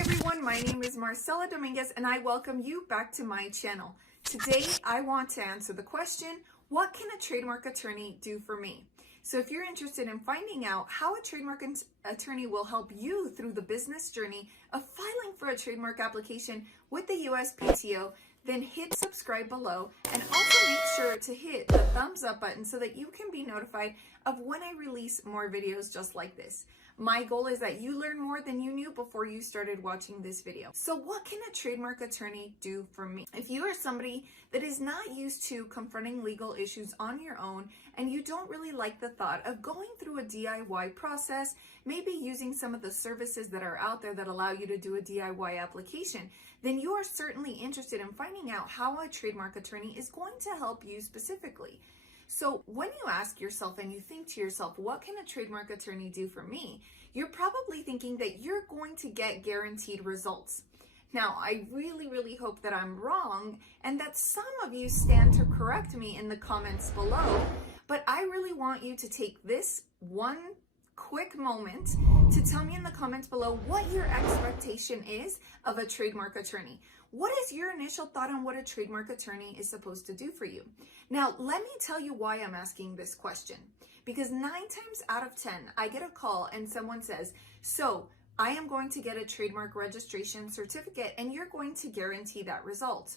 everyone, my name is Marcella Dominguez and I welcome you back to my channel. Today I want to answer the question, what can a trademark attorney do for me? So if you're interested in finding out how a trademark attorney will help you through the business journey of filing for a trademark application with the USPTO, then hit subscribe below and also make sure to hit the thumbs up button so that you can be notified of when I release more videos just like this. My goal is that you learn more than you knew before you started watching this video. So what can a trademark attorney do for me? If you are somebody that is not used to confronting legal issues on your own and you don't really like the thought of going through a DIY process, maybe using some of the services that are out there that allow you to do a DIY application, then you are certainly interested in finding out how a trademark attorney is going to help you specifically. So when you ask yourself and you think to yourself, what can a trademark attorney do for me? You're probably thinking that you're going to get guaranteed results. Now, I really hope that I'm wrong and that some of you stand to correct me in the comments below, but I really want you to take this one quick moment to tell me in the comments below what your expectation is of a trademark attorney. What is your initial thought on what a trademark attorney is supposed to do for you? Now, let me tell you why I'm asking this question. Because 9 times out of 10, I get a call and someone says, so I am going to get a trademark registration certificate and you're going to guarantee that result.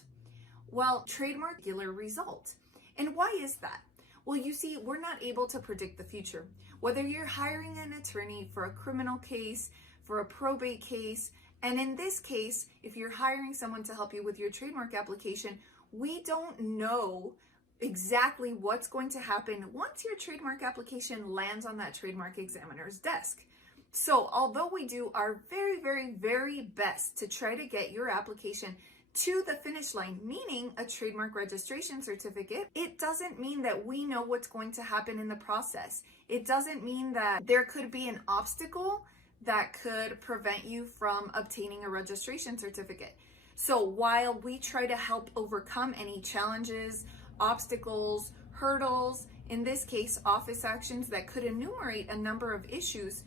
Well, trademark regular result. And why is that? Well, you see, we're not able to predict the future. Whether you're hiring an attorney for a criminal case, for a probate case, and in this case, if you're hiring someone to help you with your trademark application, we don't know exactly what's going to happen once your trademark application lands on that trademark examiner's desk. So although we do our very best to try to get your application to the finish line, meaning a trademark registration certificate, it doesn't mean that we know what's going to happen in the process. It doesn't mean that there could be an obstacle that could prevent you from obtaining a registration certificate. So while we try to help overcome any challenges, obstacles, hurdles, in this case, office actions that could enumerate a number of issues,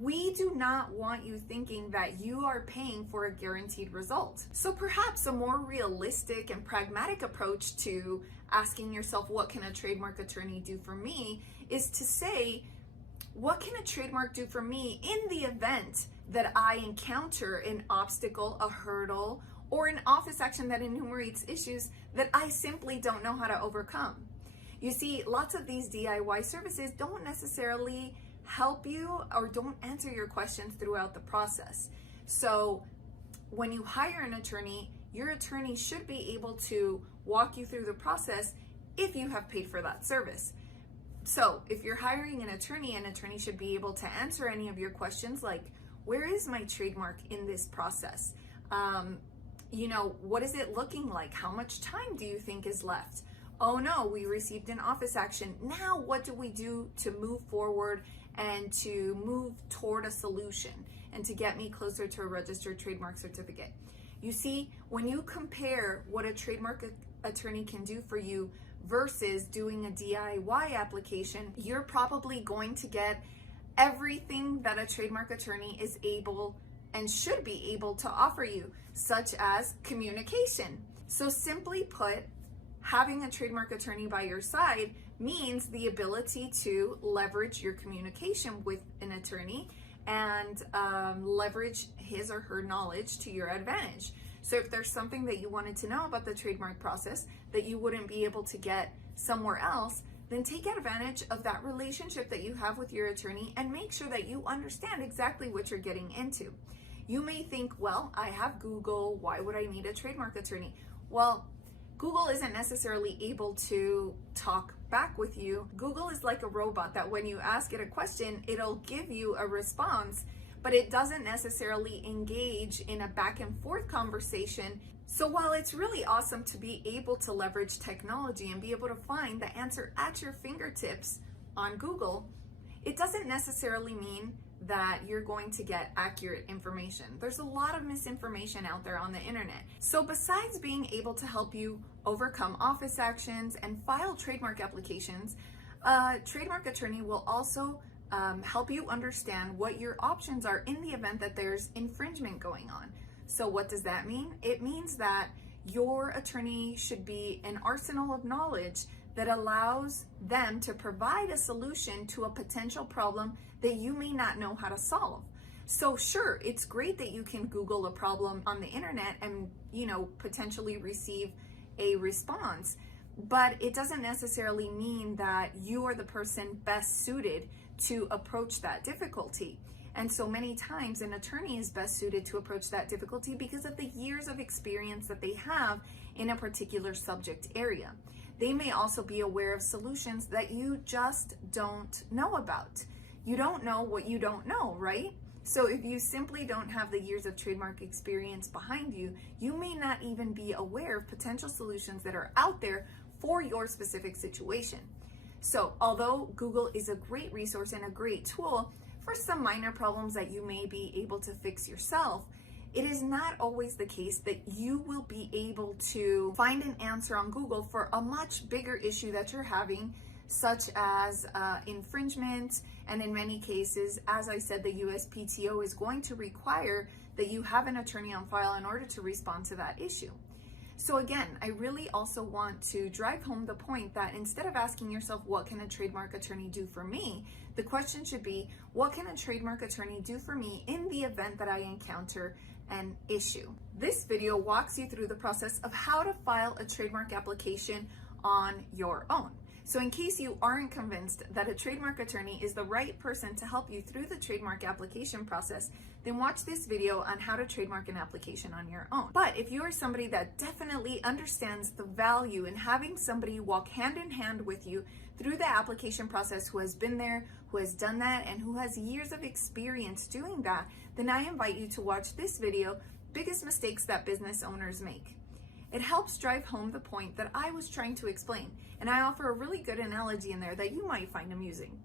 we do not want you thinking that you are paying for a guaranteed result. So perhaps a more realistic and pragmatic approach to asking yourself, what can a trademark attorney do for me, is to say, what can a trademark do for me in the event that I encounter an obstacle, a hurdle, or an office action that enumerates issues that I simply don't know how to overcome? You see, lots of these DIY services don't necessarily help you or don't answer your questions throughout the process. So when you hire an attorney, your attorney should be able to walk you through the process if you have paid for that service. So if you're hiring an attorney should be able to answer any of your questions like, where is my trademark in this process? What is it looking like? How much time do you think is left? Oh no, we received an office action. Now what do we do to move forward and to move toward a solution and to get me closer to a registered trademark certificate? You see, when you compare what a trademark attorney can do for you versus doing a DIY application, you're probably going to get everything that a trademark attorney is able and should be able to offer you, such as communication. So simply put, having a trademark attorney by your side means the ability to leverage your communication with an attorney and leverage his or her knowledge to your advantage. So if there's something that you wanted to know about the trademark process that you wouldn't be able to get somewhere else, then take advantage of that relationship that you have with your attorney and make sure that you understand exactly what you're getting into. You may think, well, I have Google, why would I need a trademark attorney? Well, Google isn't necessarily able to talk back with you. Google is like a robot that when you ask it a question, it'll give you a response, but it doesn't necessarily engage in a back and forth conversation. So while it's really awesome to be able to leverage technology and be able to find the answer at your fingertips on Google, it doesn't necessarily mean that you're going to get accurate information. There's a lot of misinformation out there on the internet. So besides being able to help you overcome office actions and file trademark applications, a trademark attorney will also help you understand what your options are in the event that there's infringement going on. So what does that mean? It means that your attorney should be an arsenal of knowledge that allows them to provide a solution to a potential problem that you may not know how to solve. So sure, it's great that you can Google a problem on the internet and, potentially receive a response, but it doesn't necessarily mean that you are the person best suited to approach that difficulty. And so many times an attorney is best suited to approach that difficulty because of the years of experience that they have in a particular subject area. They may also be aware of solutions that you just don't know about. You don't know what you don't know, right? So if you simply don't have the years of trademark experience behind you, you may not even be aware of potential solutions that are out there for your specific situation. So although Google is a great resource and a great tool for some minor problems that you may be able to fix yourself, it is not always the case that you will be able to find an answer on Google for a much bigger issue that you're having, such as infringement. And in many cases, as I said, the USPTO is going to require that you have an attorney on file in order to respond to that issue. So again, I really also want to drive home the point that instead of asking yourself, what can a trademark attorney do for me? The question should be, what can a trademark attorney do for me in the event that I encounter an issue? This video walks you through the process of how to file a trademark application on your own. So in case you aren't convinced that a trademark attorney is the right person to help you through the trademark application process, then watch this video on how to trademark an application on your own. But if you are somebody that definitely understands the value in having somebody walk hand in hand with you through the application process, who has been there, who has done that, and who has years of experience doing that, then I invite you to watch this video, Biggest Mistakes That Business Owners Make. It helps drive home the point that I was trying to explain, and I offer a really good analogy in there that you might find amusing.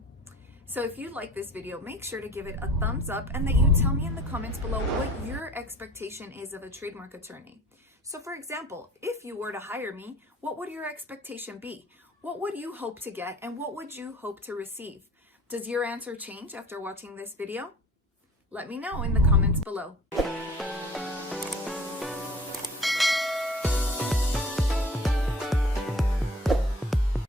So if you like this video, make sure to give it a thumbs up and that you tell me in the comments below what your expectation is of a trademark attorney. So for example, if you were to hire me, what would your expectation be? What would you hope to get and what would you hope to receive? Does your answer change after watching this video? Let me know in the comments below.